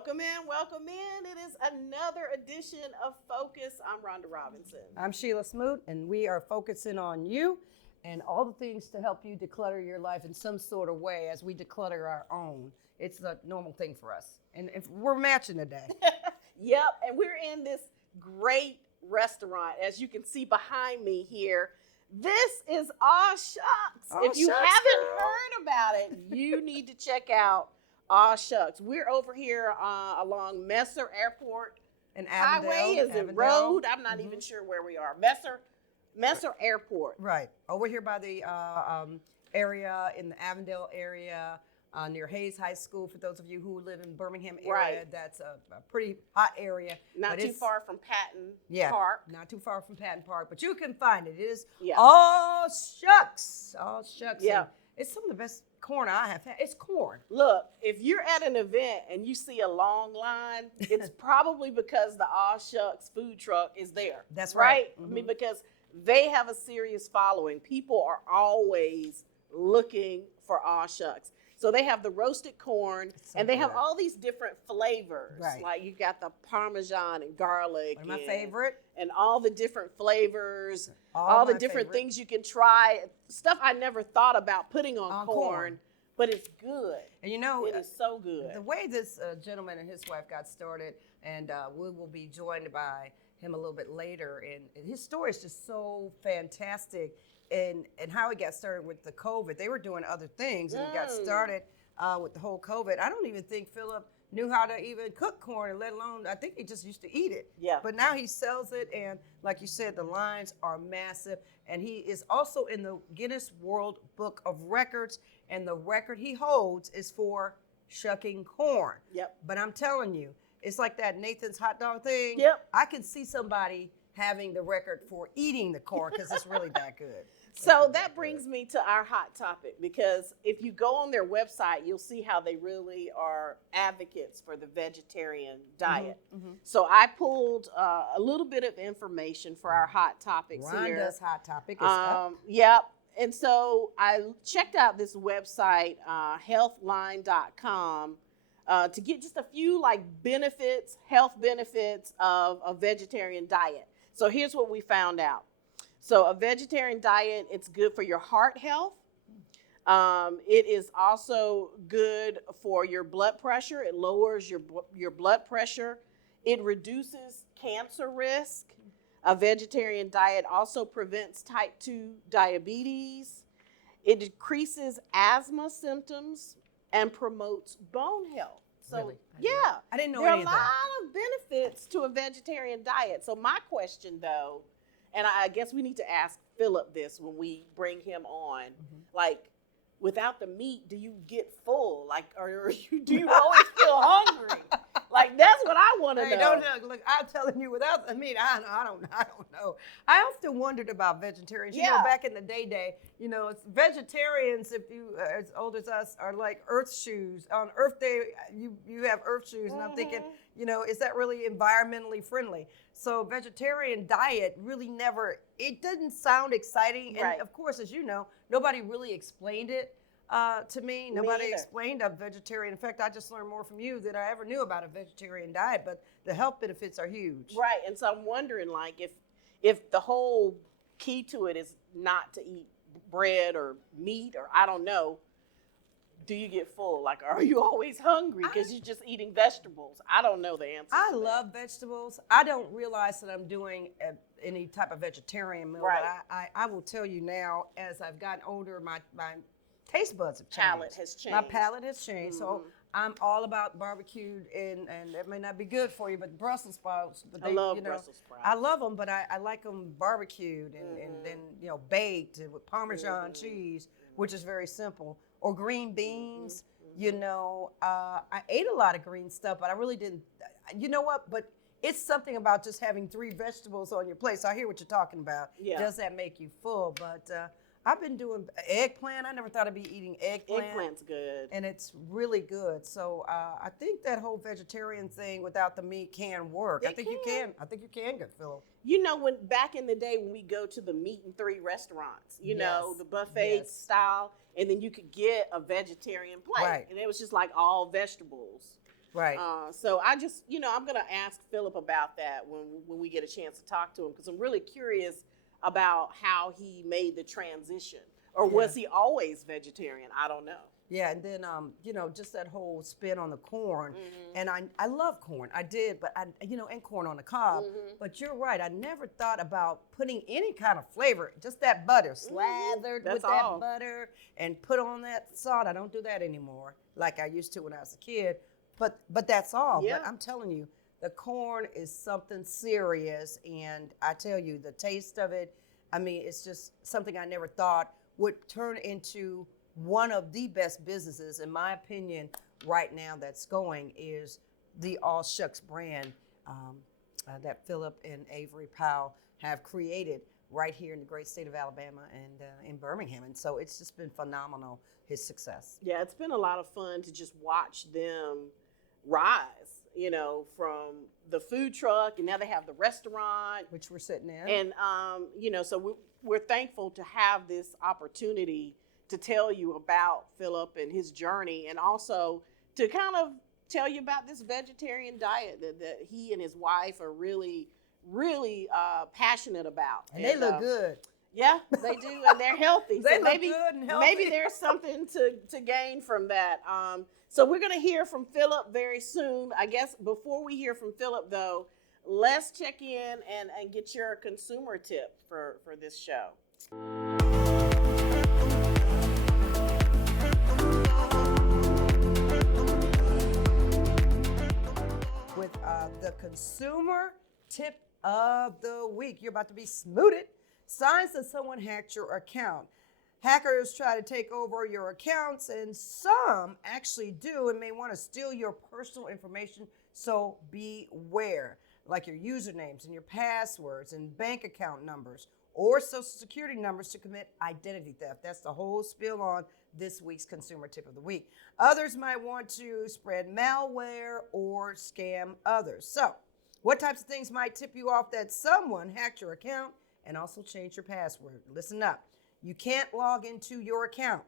Welcome in, welcome in. It is another edition of Focus. I'm Rhonda Robinson. I'm Sheila Smoot, and we are focusing on you and all the things to help you declutter your life in some sort of way as we declutter our own. It's a normal thing for us. And if we're matching today. Yep, and we're in this great restaurant. As you can see behind me here, this is Aw Shucks. If you haven't heard about it, you need to check out Aw Shucks. We're over here along Messer Airport And Highway. Is it road? I'm not even sure where we are. Messer Airport. Right. Over here by the area, in the Avondale area, near Hayes High School. For those of you who live in Birmingham area, Right. That's a pretty hot area. Not too far from Patton Yeah, Park. not too far from Patton Park, but you can find it. It is Yeah. Aw Shucks. Aw Shucks. Yeah. And it's some of the best corn I have had. It's corn. Look, if you're at an event and you see a long line, it's probably because the Aw Shucks food truck is there. That's right. I mean, because they have a serious following. People are always looking for Aw Shucks. So they have the roasted corn, and they have all these different flavors. Right. Like you got the Parmesan and garlic. One of my favorite. And all the different flavors, all the different things you can try. Stuff I never thought about putting on corn, but it's good. And you know, it is so good. The way this gentleman and his wife got started, and we will be joined by him a little bit later, and his story is just so fantastic. And how he got started with the COVID. They were doing other things, and he got started with the whole COVID. I don't even think Philip knew how to even cook corn, let alone, I think he just used to eat it. Yeah. But now he sells it, and like you said, the lines are massive. And he is also in the Guinness World Book of Records, and the record he holds is for shucking corn. Yep. But I'm telling you, it's like that Nathan's hot dog thing. Yep. I can see somebody having the record for eating the corn because it's really that good. So that brings me to our hot topic, because if you go on their website, you'll see how they really are advocates for the vegetarian diet. So I pulled a little bit of information for our hot topics here. Rhonda's hot topic is up. Yep. And so I checked out this website, healthline.com, to get just a few health benefits of a vegetarian diet. So here's what we found out. So a vegetarian diet, it's good for your heart health. It is also good for your blood pressure. It lowers your blood pressure. It reduces cancer risk. A vegetarian diet also prevents type 2 diabetes. It decreases asthma symptoms and promotes bone health. So, Really? I didn't know there any are of a that. lot of benefits to a vegetarian diet. So my question, though, and I guess we need to ask Philip this when we bring him on, without the meat, do you get full? Or do you always feel hungry? That's what I want to know. Don't look. I'm telling you, without the meat, I don't know. I often wondered about vegetarians. You know, back in the day, it's vegetarians. If you as old as us are like Earth shoes. On Earth Day, you have Earth shoes, and I'm thinking, is that really environmentally friendly? So vegetarian diet really it didn't sound exciting. And of course, as you know, nobody really explained it to me. Nobody explained a vegetarian. In fact, I just learned more from you than I ever knew about a vegetarian diet, but the health benefits are huge. Right, and so I'm wondering, if the whole key to it is not to eat bread or meat, or I don't know, do you get full? Are you always hungry because you're just eating vegetables? I don't know the answer. I love vegetables. I don't realize that I'm doing any type of vegetarian meal, but I will tell you now, as I've gotten older, my taste buds have changed. My palate has changed. So I'm all about barbecued, and it may not be good for you, but Brussels sprouts. But I love Brussels sprouts. I love them, but I like them barbecued and then baked with Parmesan cheese, which is very simple. Or green beans, I ate a lot of green stuff, but I really didn't, you know what, but it's something about just having 3 vegetables on your plate. So I hear what you're talking about. Yeah. Does that make you full? But I've been doing eggplant. I never thought I'd be eating eggplant. Eggplant's good. And it's really good. So I think that whole vegetarian thing without the meat can work. I think you can get full. When back in the day when we go to the meat and 3 restaurants, the buffet style, and then you could get a vegetarian plate. Right. And it was just all vegetables. Right. So I just, I'm going to ask Philip about that when we get a chance to talk to him, because I'm really curious about how he made the transition. Or was he always vegetarian? I don't know. Yeah, and then just that whole spin on the corn, and I love corn. I did, but and corn on the cob. But you're right. I never thought about putting any kind of flavor. Just that butter slathered with that butter and put on that salt. I don't do that anymore like I used to when I was a kid. But that's all. Yeah. But I'm telling you, the corn is something serious, and I tell you, the taste of it. I mean, it's just something I never thought would turn into one of the best businesses, in my opinion, right now that's going is the All Shucks brand that Philip and Avery Powell have created right here in the great state of Alabama and in Birmingham. And so it's just been phenomenal, his success. Yeah, it's been a lot of fun to just watch them rise, from the food truck, and now they have the restaurant, which we're sitting in. And, so we're thankful to have this opportunity to tell you about Philip and his journey, and also to kind of tell you about this vegetarian diet that he and his wife are really, really passionate about. And they look good. Yeah, they do, and they're healthy. They so look good and healthy. Maybe there's something to gain from that. So we're going to hear from Philip very soon. I guess before we hear from Philip, though, let's check in and get your consumer tip for this show. With the consumer tip of the week. You're about to be smooted. Signs that someone hacked your account. Hackers try to take over your accounts, and some actually do and may want to steal your personal information, so beware. Like your usernames and your passwords and bank account numbers or social security numbers to commit identity theft. That's the whole spiel on this week's consumer tip of the week. Others might want to spread malware or scam others. So, what types of things might tip you off that someone hacked your account and also changed your password? Listen up. You can't log into your account.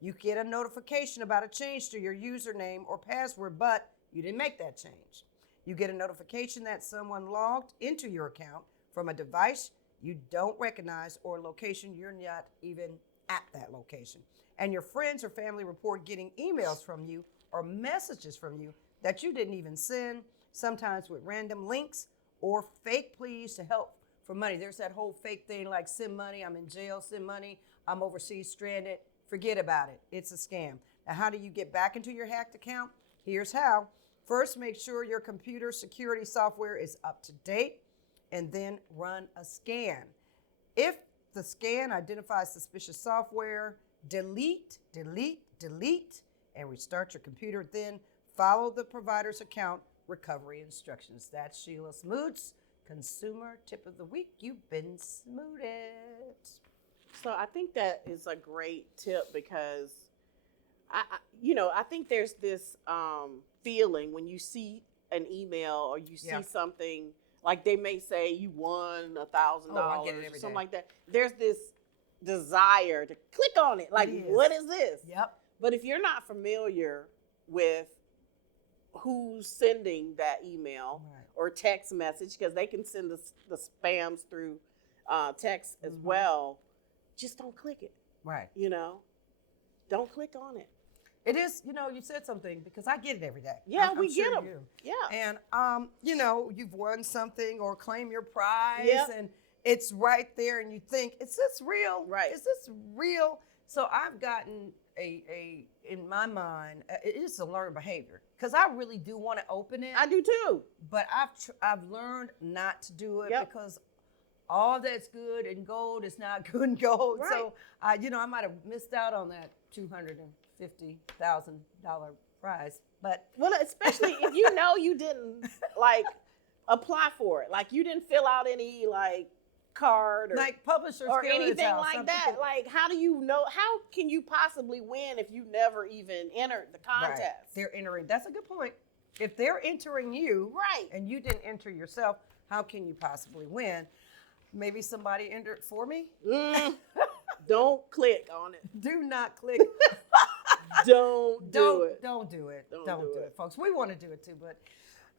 You get a notification about a change to your username or password, but you didn't make that change. You get a notification that someone logged into your account from a device you don't recognize or a location you're not even at that location. And your friends or family report getting emails from you or messages from you that you didn't even send, sometimes with random links or fake pleas to help for money. There's that whole fake thing like send money, I'm in jail, send money, I'm overseas stranded. Forget about it. It's a scam. Now, how do you get back into your hacked account? Here's how. First, make sure your computer security software is up to date, and then run a scan. If the scan identifies suspicious software, delete, and restart your computer. Then follow the provider's account recovery instructions. That's Sheila Smoot's consumer tip of the week. You've been smooted. So I think that is a great tip because I think there's this feeling when you see an email or you see something like they may say you won $1,000 or something like that. There's this desire to click on it. Like, what is this? Yep. But if you're not familiar with who's sending that email or text message, because they can send the spams through text as well, just don't click it. Right. Don't click on it. It is, you said something because I get it every day. Yeah, we get them. Yeah. And, you've won something or claim your prize and it's right there and you think, is this real? Right. Is this real? So I've gotten in my mind, it is a learned behavior because I really do want to open it. I do too. But I've learned not to do it because all that's good in gold is not good in gold. Right. So, I might have missed out on that $250,000 prize. But especially if you didn't apply for it, like you didn't fill out any card or publishers or anything like that. Like, how do you know? How can you possibly win if you never even entered the contest? Right. They're entering. That's a good point. If they're entering you, and you didn't enter yourself, how can you possibly win? Maybe somebody entered for me. Don't click on it. Do not click. Don't do it. Don't do it. Don't Don't do do it. it, folks. We want to do it too, but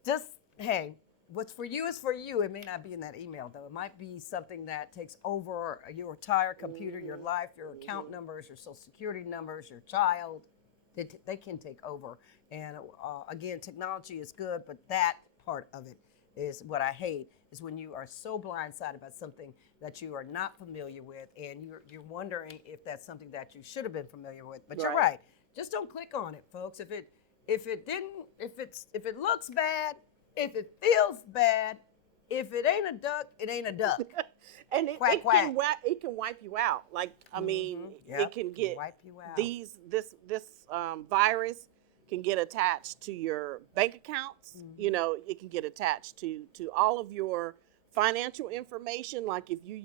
just, hey, what's for you is for you. It may not be in that email, though. It might be something that takes over your entire computer, your life, your account numbers, your social security numbers, your child. They can take over. And again, technology is good, but that part of it is what I hate, is when you are so blindsided about something that you are not familiar with, and you're wondering if that's something that you should have been familiar with. But you're right. Just don't click on it, folks. If it looks bad, if it feels bad, if it ain't a duck, it ain't a duck. And it can wipe you out. Like, I mean, it can wipe you out. This virus can get attached to your bank accounts. You know, it can get attached to all of your financial information. Like if you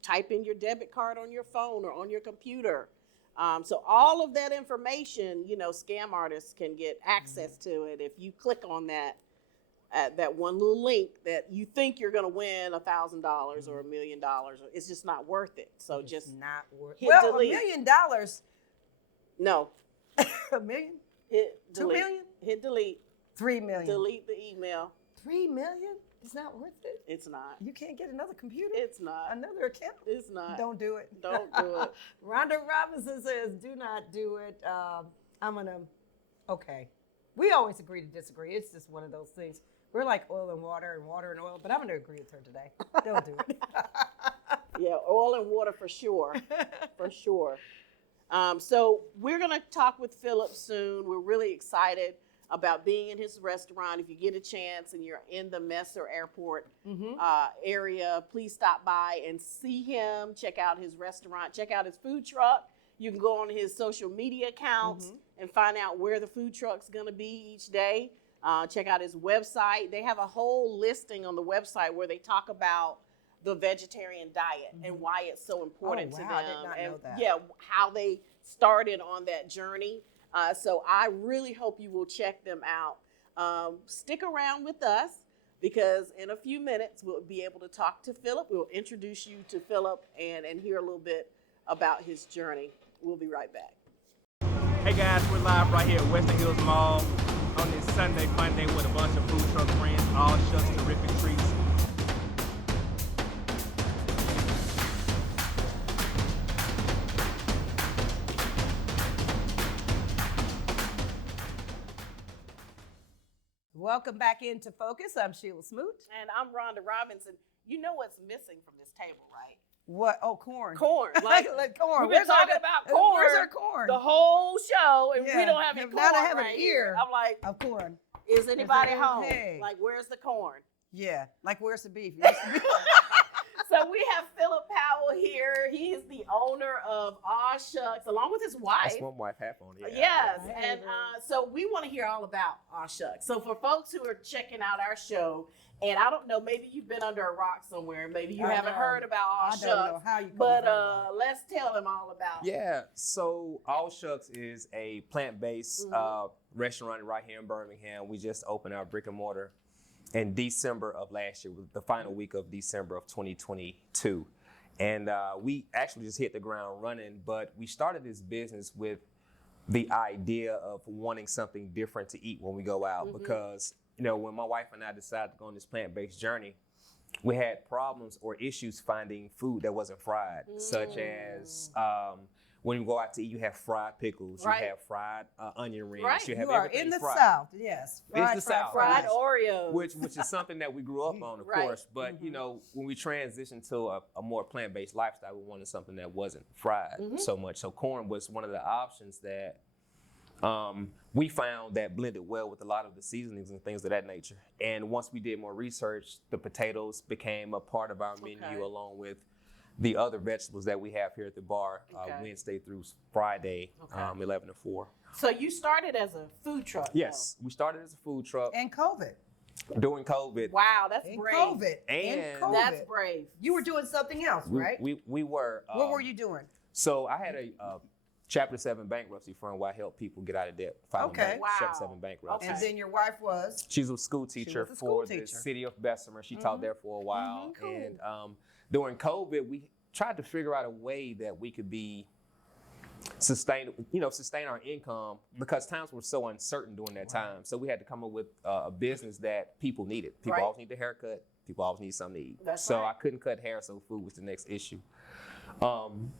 type in your debit card on your phone or on your computer. So all of that information, you know, scam artists can get access to it if you click on that one little link that you think you're going to win $1,000 or $1 million. It's just not worth it. So it's just not worth it. Hit Well, delete. $1 million. No. $1 million? Hit $2 delete. million? Hit delete. $3 million. Delete the email. $3 million? It's not worth it. It's not. You can't get another computer. It's not. Another account. It's not. Don't do it. Don't do it. Rhonda Robinson says, "Do not do it." Okay. We always agree to disagree. It's just one of those things. We're like oil and water and water and oil, but I'm going to agree with her today. Don't do it. Yeah, oil and water for sure. For sure. So we're going to talk with Philip soon. We're really excited about being in his restaurant. If you get a chance and you're in the Messer Airport area, please stop by and see him. Check out his restaurant. Check out his food truck. You can go on his social media accounts and find out where the food truck's going to be each day. Check out his website. They have a whole listing on the website where they talk about the vegetarian diet and why it's so important to them. I did not know that. Yeah, how they started on that journey. So I really hope you will check them out. Stick around with us because in a few minutes we'll be able to talk to Philip. We'll introduce you to Philip and hear a little bit about his journey. We'll be right back. Hey guys, we're live right here at Western Hills Mall on this Sunday fun day with a bunch of food truck friends, all Shucks terrific treats. Welcome back into Focus. I'm Sheila Smoot. And I'm Rhonda Robinson. You know what's missing from this table, right? What? Oh, corn. Corn. Like corn. We've been talking about corn. Where's our corn? The whole show, and we don't have any corn. Now I have right an here. ear I'm like, of corn. Is anybody home? Hey. Like, where's the corn? Yeah. Like, where's the beef? So we have Philip Powell here. He is the owner of Shucks, along with his wife. That's one wife half on it. Yes, and so we want to hear all about Shucks. So for folks who are checking out our show, and I don't know, maybe you've been under a rock somewhere, maybe you haven't heard about Shucks. I don't know how you. But let's tell them all about it. Yeah, so All Shucks is a plant-based restaurant right here in Birmingham. We just opened our brick and mortar in December of last year, the final week of December of 2022. And we actually just hit the ground running, but we started this business with the idea of wanting something different to eat when we go out because, you know, when my wife and I decided to go on this plant-based journey, we had problems or issues finding food that wasn't fried, such as when you go out to eat, you have fried pickles, you have fried onion rings, you have everything in the fried. South, yes. It's the South. Fried Oreos. Which is something that we grew up on, of course. But, you know, when we transitioned to a more plant-based lifestyle, we wanted something that wasn't fried so much. So corn was one of the options that we found that blended well with a lot of the seasonings and things of that nature. And once we did more research, the potatoes became a part of our menu along with the other vegetables that we have here at the bar Wednesday through Friday, 11 to 4. So you started as a food truck. Yes, we started as a food truck. And COVID. During COVID. Wow, that's In brave. COVID. And In COVID. That's brave. You were doing something else, right? We were. What were you doing? So I had a Chapter 7 bankruptcy firm where I help people get out of debt. Okay. Chapter 7 bankruptcy. And then your wife was? She's a school teacher was a school for the teacher. city of Bessemer. She taught there for a while. Cool. And during COVID, we tried to figure out a way that we could be sustain our income because times were so uncertain during that time. So we had to come up with a business that people needed. People always need a haircut. People always need something to eat. So I couldn't cut hair, so food was the next issue.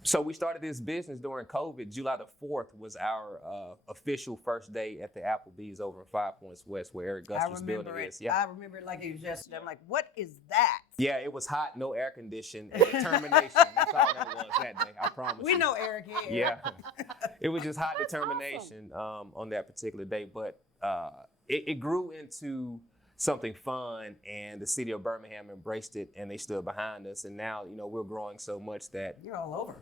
So we started this business during COVID. July the 4th was our official first day at the Applebee's over in 5 Points West, where Eric Guster's building is. Yeah, I remember it like it was yesterday. I'm like, what is that? Yeah, it was hot, no air conditioning, and determination. That's all that was that day. I promise. We know Eric here. Yeah, it was just hot determination on that particular day, but it grew into something fun, and the city of Birmingham embraced it, and they stood behind us. And now, we're growing so much that you're all over.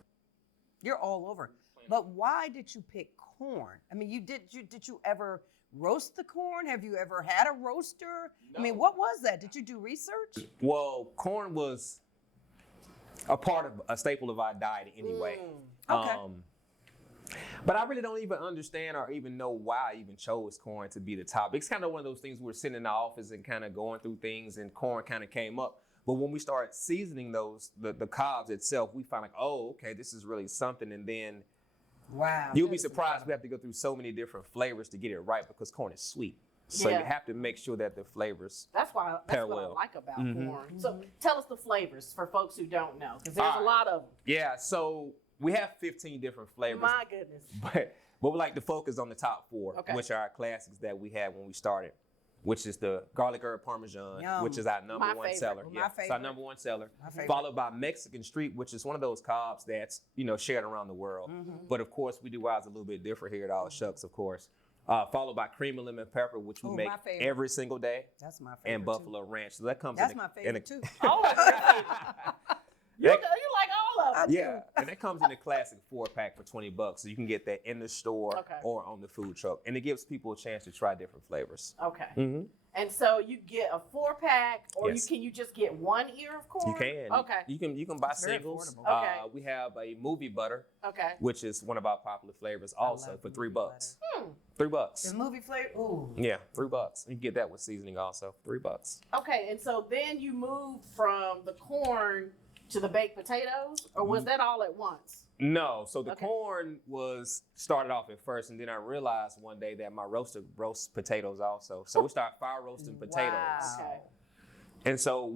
You're all over. But why did you pick corn? I mean, did you ever roast the corn? Have you ever had a roaster? No. I mean, what was that? Did you do research? Well, corn was a staple of our diet anyway. Okay. But I really don't even understand or even know why I even chose corn to be the topic. It's kind of one of those things we're sitting in the office and kind of going through things, and corn kind of came up. But when we started seasoning the cobs itself, we found like, oh, okay, this is really something. And then you'll be surprised we have to go through so many different flavors to get it right because corn is sweet. So you have to make sure that the flavors That's what I like about corn. So tell us the flavors for folks who don't know, because there's a lot of them. Yeah, so we have 15 different flavors. My goodness. But we like to focus on the top 4, which are our classics that we had when we started, which is the garlic herb parmesan, which is our number one seller. My favorite. It's our number one seller. Followed by Mexican street, which is one of those cobs that's, shared around the world. But of course, we do ours a little bit different here at All Shucks, of course. Followed by cream and lemon pepper, which we make every single day. That's my favorite. And buffalo ranch. So that comes That's my favorite too. You like all of them. Yeah, and that comes in a classic 4-pack for $20, so you can get that in the store or on the food truck, and it gives people a chance to try different flavors. Okay. And so you get a 4-pack, or can you just get one ear of corn? You can. Okay. You can buy singles. Okay. We have a movie butter. Okay. Which is one of our popular flavors, also for $3. $3. The movie flavor. Ooh. Yeah, $3. You can get that with seasoning also. $3. Okay, and so then you moved from the corn to the baked potatoes, or was that all at once? No, so the corn was started off at first, and then I realized one day that my roaster roasts potatoes also. So we started fire roasting potatoes. Okay. And so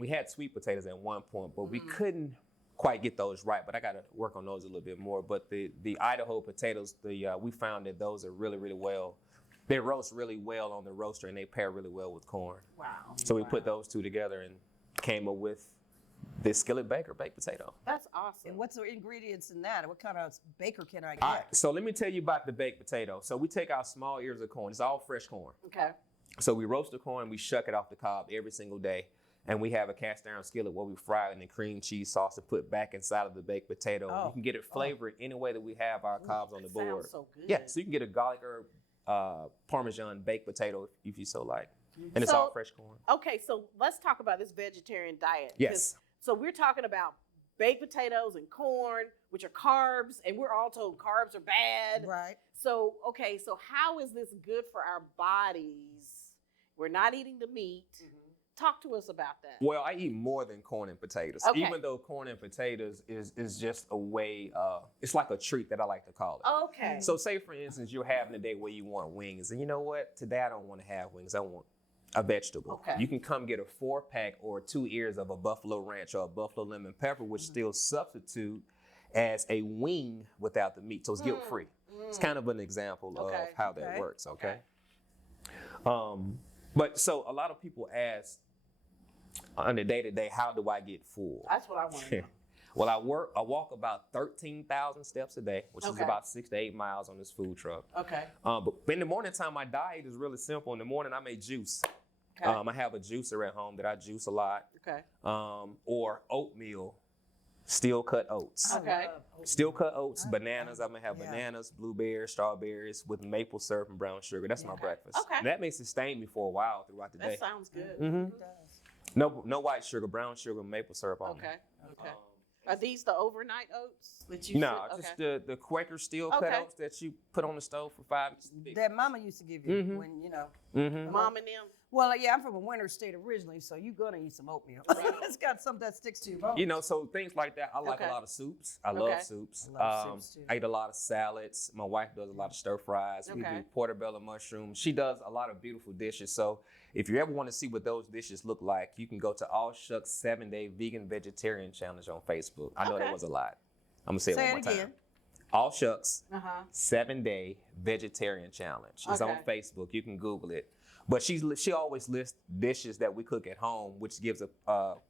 we had sweet potatoes at one point, but we couldn't quite get those right. But I got to work on those a little bit more. But the Idaho potatoes, we found that those are really, really well. They roast really well on the roaster, and they pair really well with corn. Wow. So we put those two together and came up with the skillet baker baked potato. That's awesome. And what's the ingredients in that? What kind of baker can I get? All right, so let me tell you about the baked potato. So we take our small ears of corn. It's all fresh corn. Okay. So we roast the corn, we shuck it off the cob every single day. And we have a cast iron skillet where we fry it in cream cheese sauce to put back inside of the baked potato. You can get it flavored any way that we have our cobs on the board. Sounds so good. Yeah, so you can get a garlic herb Parmesan baked potato if you so like. And it's all fresh corn. Okay, so let's talk about this vegetarian diet. Yes. So we're talking about baked potatoes and corn, which are carbs, and we're all told carbs are bad. Right. So, so how is this good for our bodies? We're not eating the meat. Talk to us about that. Well, I eat more than corn and potatoes. Okay. Even though corn and potatoes is just a way, it's like a treat that I like to call it. Okay. So say, for instance, you're having a day where you want wings. And you know what? Today I don't want to have wings. I want a vegetable. Okay. You can come get a 4-pack or 2 ears of a buffalo ranch or a buffalo lemon pepper, which still substitute as a wing without the meat. So it's guilt-free. It's kind of an example of how that works, okay? But so a lot of people ask on the day-to-day, how do I get full? That's what I want to know. Well, I walk about 13,000 steps a day, which is about 6 to 8 miles on this food truck. Okay. But in the morning time, my diet is really simple. In the morning, I make juice. Okay. I have a juicer at home that I juice a lot. Okay. Or oatmeal, steel cut oats. Okay. Steel cut oats, bananas. I'm gonna have bananas, blueberries, strawberries with maple syrup and brown sugar. That's my breakfast. Okay. And that may sustain me for a while throughout the day. That sounds good. Mm-hmm. No white sugar, brown sugar, maple syrup on Okay. it. Okay. Are these the overnight oats that you? No, just the Quaker steel cut oats that you put on the stove for 5 minutes. That mama used to give you when, Mom and them. Well, yeah, I'm from a winter state originally, so you're gonna eat some oatmeal. It's got something that sticks to your bones. You know, so things like that. I like Okay. a lot of soups. I Okay. love soups. I love soups, too. I eat a lot of salads. My wife does a lot of stir fries. We Okay. do portobello mushrooms. She does a lot of beautiful dishes. So if you ever want to see what those dishes look like, you can go to All Shucks 7-Day Vegan Vegetarian Challenge on Facebook. I know Okay. that was a lot. I'm gonna say it Say one it more again. time. All Shucks Uh-huh. 7-Day Vegetarian Challenge. It's on Okay. Facebook. You can Google it. But she always lists dishes that we cook at home, which gives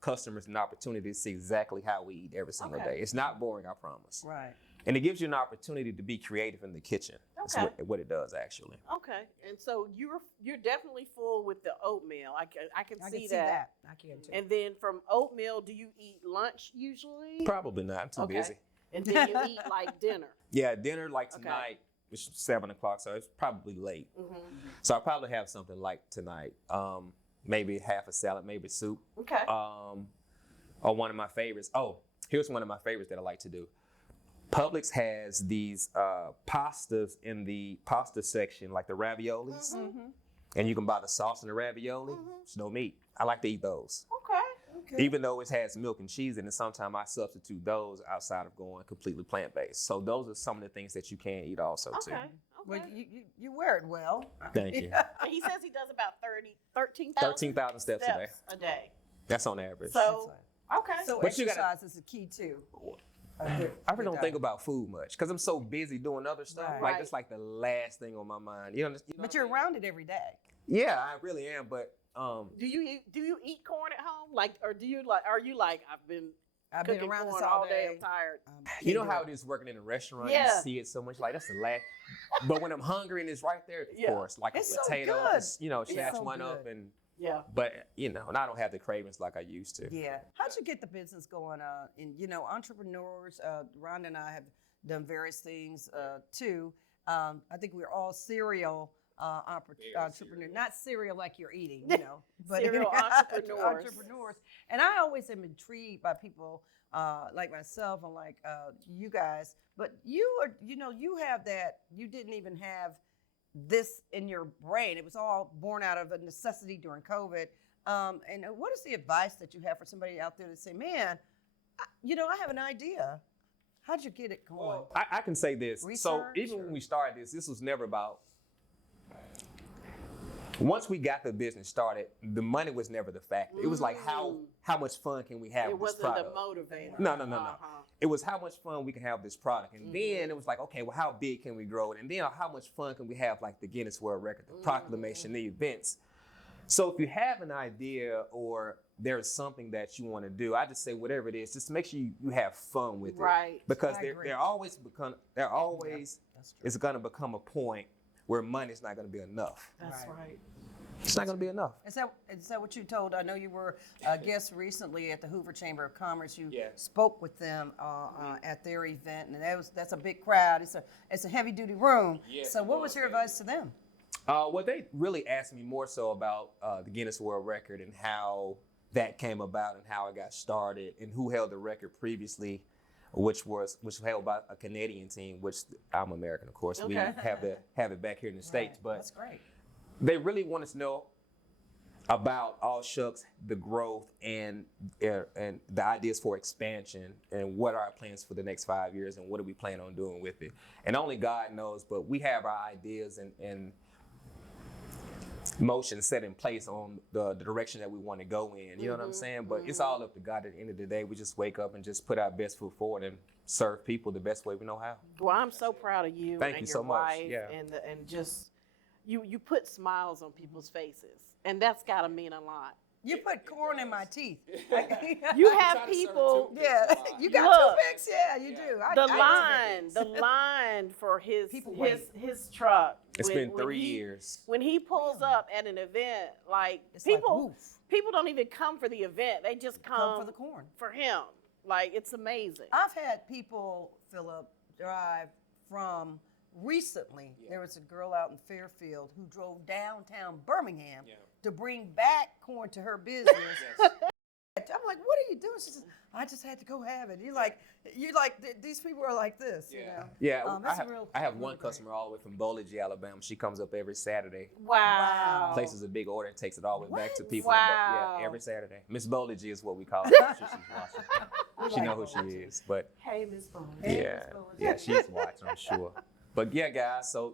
customers an opportunity to see exactly how we eat every single Okay. day. It's not boring, I promise. Right. And it gives you an opportunity to be creative in the kitchen. That's Okay. what it does, actually. Okay. And so you're definitely full with the oatmeal. I can I can see see that. that. I can too. And then from oatmeal, do you eat lunch usually? Probably not. I'm too Okay. busy. And then you eat like dinner. Yeah, dinner like Okay. tonight. It's 7 o'clock, so it's probably late. Mm-hmm. So I'll probably have something like tonight. Maybe half a salad, maybe soup. Okay. Or one of my favorites. Oh, here's one of my favorites that I like to do. Publix has these pastas in the pasta section, like the raviolis. Mm-hmm. And you can buy the sauce in the ravioli. It's no meat. I like to eat those. Okay. Even though it has milk and cheese in it, sometimes I substitute those outside of going completely plant-based. So those are some of the things that you can eat also, too. Okay. Well, you wear it well. Thank you. And he says he does about 13,000 13,000 steps a day. That's on average. So, okay. So But you exercise is the key too. I really don't think about food much because I'm so busy doing other stuff. Right. Like, it's like the last thing on my mind. You know But you're around it every day. Yeah, I really am. But do you eat corn at home? Like, or are you like, I've been cooking around corn this all day. I'm tired. you know how it is working in a restaurant? Yeah. You see it so much. Like, that's the last. But when I'm hungry and it's right there, of Yeah. course, like It's a so potato, good. just, snatch so one up good. and. Yeah. But and I don't have the cravings like I used to. Yeah. How'd you get the business going? Entrepreneurs. Rhonda and I have done various things too. I think we're all serial entrepreneurs, not cereal like you're eating, but Serial entrepreneurs. entrepreneurs. And I always am intrigued by people like myself and like you guys. But you are, you have that. You didn't even have this in your brain. It was all born out of a necessity during COVID. And what is the advice that you have for somebody out there to say, man, I have an idea. How'd you get it going? I can say this. So Research, even or- when we started this was never about. Once we got the business started, the money was never the factor. It was like how much fun can we have It with this wasn't the product? motivator. No. Uh-huh. It was how much fun we can have this product. And then it was like, okay, well, how big can we grow it? And then how much fun can we have like the Guinness World Record, the proclamation, the events. So if you have an idea or there's something that you want to do, I just say whatever it is, just make sure you have fun with it. Right. Because I there agree. always That's true. is going to become a point where money's not going to be enough. That's Right. right. It's not going to be enough. Is that what you told? I know you were a guest recently at the Hoover Chamber of Commerce. You Yeah. spoke with them at their event, and that's a big crowd. It's a heavy duty room. Yes, So it what was, was your yeah. advice to them? Well, they really asked me more so about the Guinness World Record and how that came about and how it got started and who held the record previously, which was held by a Canadian team, which I'm American, of course. We Okay. have it back here in the States, but That's great. they really wanted to know about All Shucks, the growth and the ideas for expansion and what are our plans for the next 5 years and what do we plan on doing with it. And only God knows, but we have our ideas and motion set in place on the direction that we want to go in. You know what I'm saying? But it's all up to God at the end of the day. We just wake up and just put our best foot forward and serve people the best way we know how. Well, I'm so proud of you Thank and you your so much. wife Yeah. and just you put smiles on people's faces. And that's gotta mean a lot. You put corn in my teeth. You have people Yeah, you got Look. toothpicks. Yeah, you do. the line for his People wait. his truck. It's when- been when 3 he- years. When he pulls up at an event, like It's like, people woof. people don't even come for the event. They just Come for the corn. for him. Like it's amazing. I've had people, Philip, drive from recently. There was a girl out in Fairfield who drove downtown Birmingham to bring back corn to her business. I'm like, what are you doing? She says, I just had to go have it. You're like, these people are like this, you know? Yeah, I have really one great. customer all the way from Bowlage, Alabama. She comes up every Saturday, Wow. places a big order and takes it all the way back to people. Wow. Yeah, every Saturday. Miss Bowlage is what we call her. I'm sure she's watching. She know who she is, but Hey, Miss Bowles. yeah, she's watching, I'm sure. But yeah, guys, so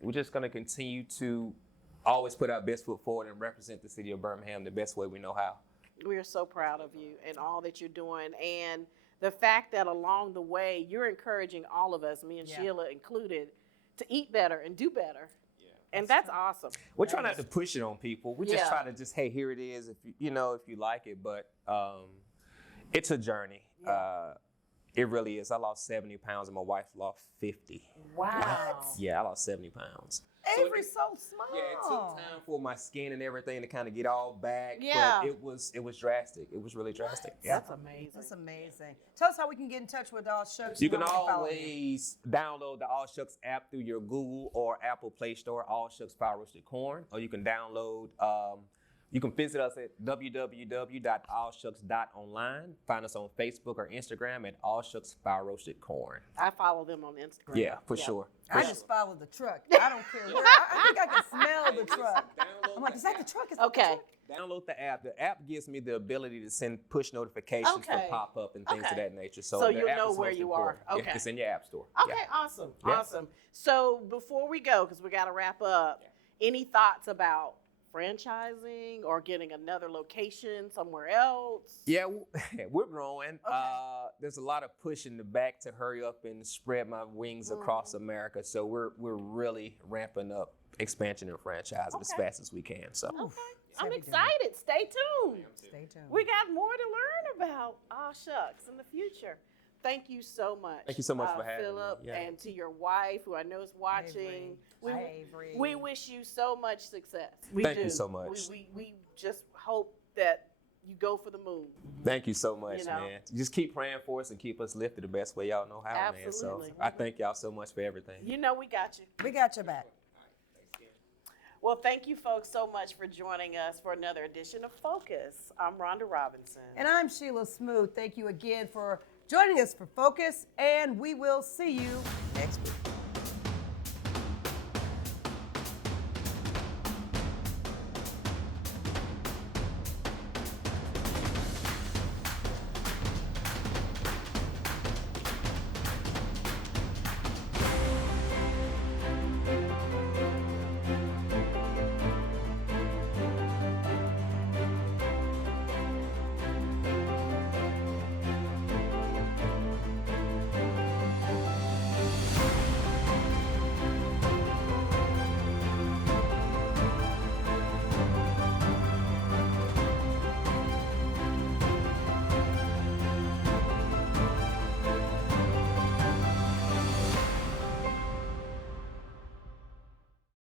we're just gonna continue to always put our best foot forward and represent the city of Birmingham the best way we know how. We are so proud of you and all that you're doing, and the fact that along the way you're encouraging all of us, me and Sheila included, to eat better and do better. Yeah, and that's awesome. We're trying not to push it on people. We just try to hey, here it is. If if you like it, but it's a journey. Yeah. It really is. I lost 70 pounds and my wife lost 50. Wow. Yeah, I lost 70 pounds. Avery's so small. Yeah, it took time for my skin and everything to kind of get all back. Yeah. But it was drastic. It was really drastic. Yeah. That's amazing. That's amazing. Tell us how we can get in touch with All Shucks. You can always download the All Shucks app through your Google or Apple Play Store, All Shucks Fire Roasted Corn, or you can download. You can visit us at www.allshucks.online. Find us on Facebook or Instagram at All Shucks Fire Roasted Corn. I follow them on Instagram. Yeah, for sure. I just follow the truck. I don't care where. I think I can smell the truck. I'm like, is that the truck? Is that Okay. the truck? Download the app. The app gives me the ability to send push notifications to pop up and things of that nature. So the you'll app know is where most you important. are. Yeah, Okay. it's in your app store. Okay, Yeah. awesome. Yeah. Awesome. So before we go, because we got to wrap up, any thoughts about franchising or getting another location somewhere else? Yeah, we're growing. There's a lot of push in the back to hurry up and spread my wings across America. So we're really ramping up expansion and franchising as fast as we can. So Okay. I'm excited. Stay tuned. Stay tuned. We got more to learn about All Shucks in the future. Thank you so much. Thank you so much for having me. Philip, Yeah. and to your wife, who I know is watching. Avery. We wish you so much success. Thank you so much. We just hope that you go for the moon. Thank you so much, You know. man. Just keep praying for us and keep us lifted the best way y'all know how, man. So Absolutely. I thank y'all so much for everything. You know we got you. We got your back. Well, thank you folks so much for joining us for another edition of Focus. I'm Rhonda Robinson. And I'm Sheila Smoot. Thank you again for joining us for Focus, and we will see you next week.